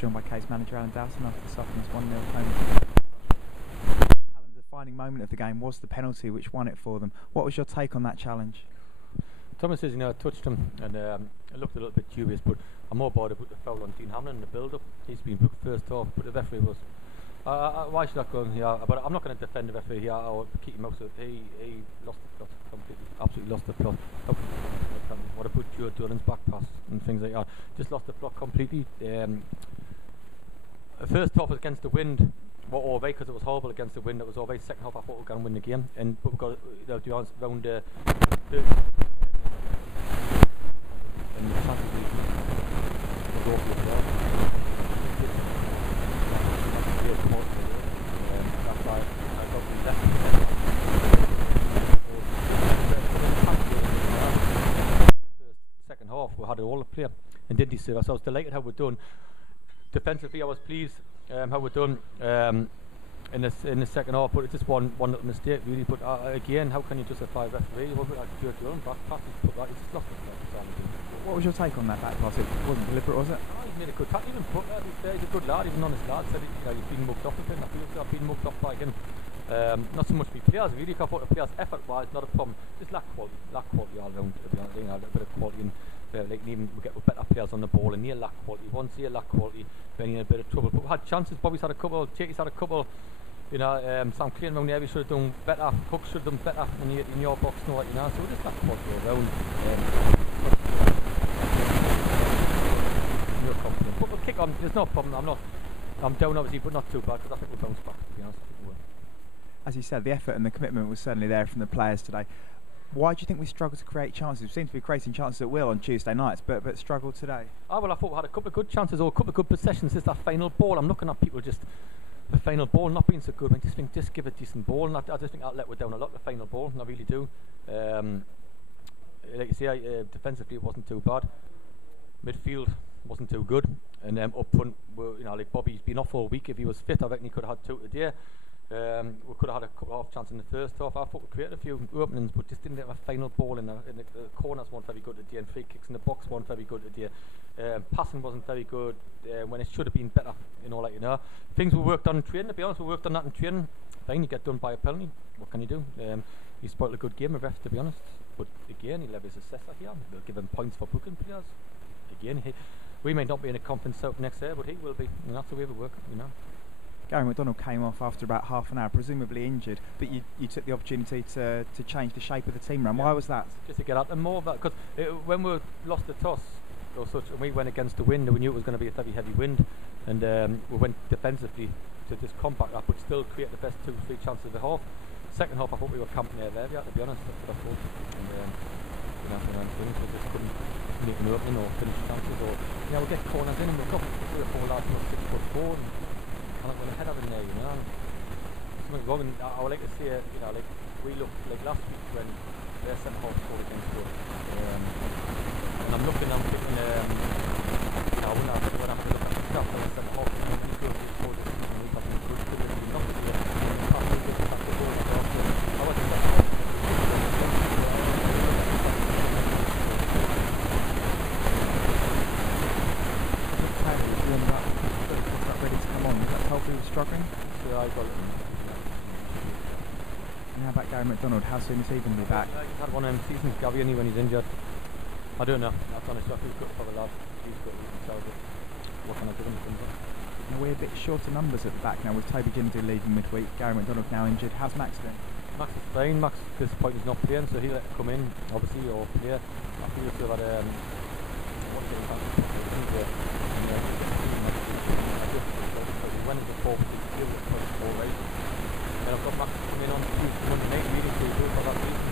joined by case manager Alan Dowson after this afternoon's 1-0 home. Alan, the defining moment of the game was the penalty which won it for them. What was your take on that challenge? Thomas says, I touched him and it looked a little bit dubious, but I'm more bothered about the foul on Dean Hamlin in the build-up. He's been booked first off, but the referee was. Why should I go in here? But I'm not going to defend the referee here or keep him out. He lost the plot completely, absolutely lost the plot. What about Stuart Durden's back pass and things like that? Just lost the plot completely. First half was against the wind. What all right because it was horrible against the wind. It was all right. Second half I thought we were going to win the game, but we got to be honest round the and the Champions League was awful as well. That's why I got the second half we had it all to play and didn't deserve us. I was delighted how we're done. Defensively I was pleased how we're done in the second half, but it's just one little mistake really. But again, how can you justify referee? What about Stuart Durden back pass? He's just lost it. What was your take on that back pass? It wasn't deliberate, was it? Oh, he's made a good tackle. Even Butler, he's a good lad. He's an honest lad. Said he's been mugged off with him. I feel like I've been mugged off by him. Not so much the players really. I thought the players' effort-wise, not a problem. Just lack quality all round. To be honest, a little bit of quality and even we get better players on the ball. And near lack quality. Once here lack quality, then in a bit of trouble. But we had chances. Bobby's had a couple. Jakey's had a couple. Sam Clean around there, we should have done better. Cook should have done better in your box, so we just have to watch it around. We're confident. But we'll kick on, there's no problem. I'm down obviously, but not too bad, because I think we'll bounce back, to be honest. As you said, the effort and the commitment was certainly there from the players today. Why do you think we struggle to create chances? We seem to be creating chances at will on Tuesday nights, but struggled today. Well, I thought we had a couple of good chances, or a couple of good possessions. It's that final ball. I'm looking at people just the final ball not being so good. I just think just give a decent ball, and I just think I'll let we're down a lot. The final ball, and I really do. Like you say, defensively it wasn't too bad. Midfield wasn't too good, and up front, like Bobby's been off all week. If he was fit, I reckon he could have had two today. We could have had a couple of half chances in the first half. I thought we created a few openings, but just didn't have a final ball in the corners. Weren't very good today, and free kicks in the box weren't very good today. Passing wasn't very good when it should have been better. Things we worked on in training. To be honest, we worked on that in training. Fine, you get done by a penalty. What can you do? He spoiled a good game of ref, to be honest. But again, he'll have his assessor here. We'll give him points for booking players. Again, we may not be in a conference south next year, but he will be. And that's the way we work. Gary McDonald came off after about half an hour, presumably injured, but you took the opportunity to change the shape of the team run. Why was that? Just to get out and more of that, because when we lost the toss or such, and we went against the wind, and we knew it was going to be a heavy wind, and we went defensively to just compact that, but still create the best 2-3 chances of the half. Second half, I thought we were camping there, to be honest. That's what I thought. And we just couldn't make an opening or finish chances, or we'll get corners in, and we've got 3 or 4 lads, 6'4", and I'm going to head up in there, something wrong. And I would like to see like we looked like last week when their centre half scored against us. And I'm thinking, when I have to look at the stuff like the centre half, really good before the season, we've had some good ability, not to see it, pass the ball across. I wasn't that ready to come on. Was that told he was struggling? Yeah, I got it. And how about Gary McDonald? How soon is he going to be back? He's had one of them seasons, Gary, when he's injured. I don't know. That's honest. I feel good for the lad. He's good. What can I do? Now we're a bit short of numbers at the back now with Toby Gindu leaving midweek. Gary McDonald now injured. How's Max doing? Max is fine. Max, at this point, he's not playing, so he'll come in, obviously, or play. I feel as though that when is the 4th, he's still all right. And I've got Max coming in on Monday night, really, so he'll for that reason.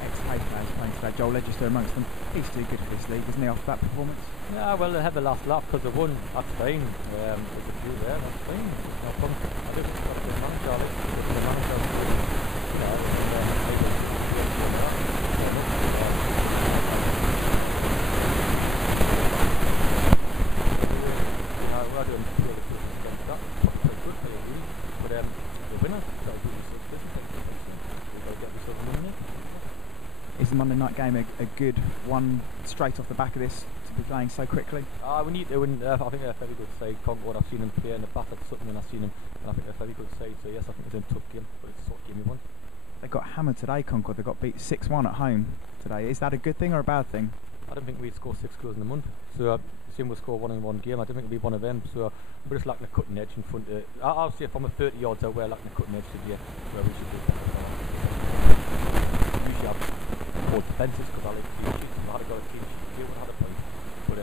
Ex-Hay players playing today. Joel Legister amongst them. He's too good for this league, isn't he, off that performance? Yeah, well, they had the last lap because they won. That's fine. There's a few there, that's fine. No problem. I think it's got a good manager, Alex. The manager, Is the Monday night game a good one straight off the back of this to be playing so quickly? We need to, and I think they're a very good side. Concord, I've seen them play in the back of Sutton when I've seen them, and I think they're a very good side. So yes, I think it's a tough game, but it's the sort of game you want. They got hammered today, Concord. They got beat 6-1 at home today. Is that a good thing or a bad thing? I don't think we'd score 6 goals in a month. So assume we'll score 1 in one game. I don't think it'll be one of them. So we're just lacking a cutting edge in front of. I'll say from a 30 yards out, we're lacking a cutting edge today where we should be. Usually have more defences because I like clean sheets. If I had got a clean sheet, we would have had a point. But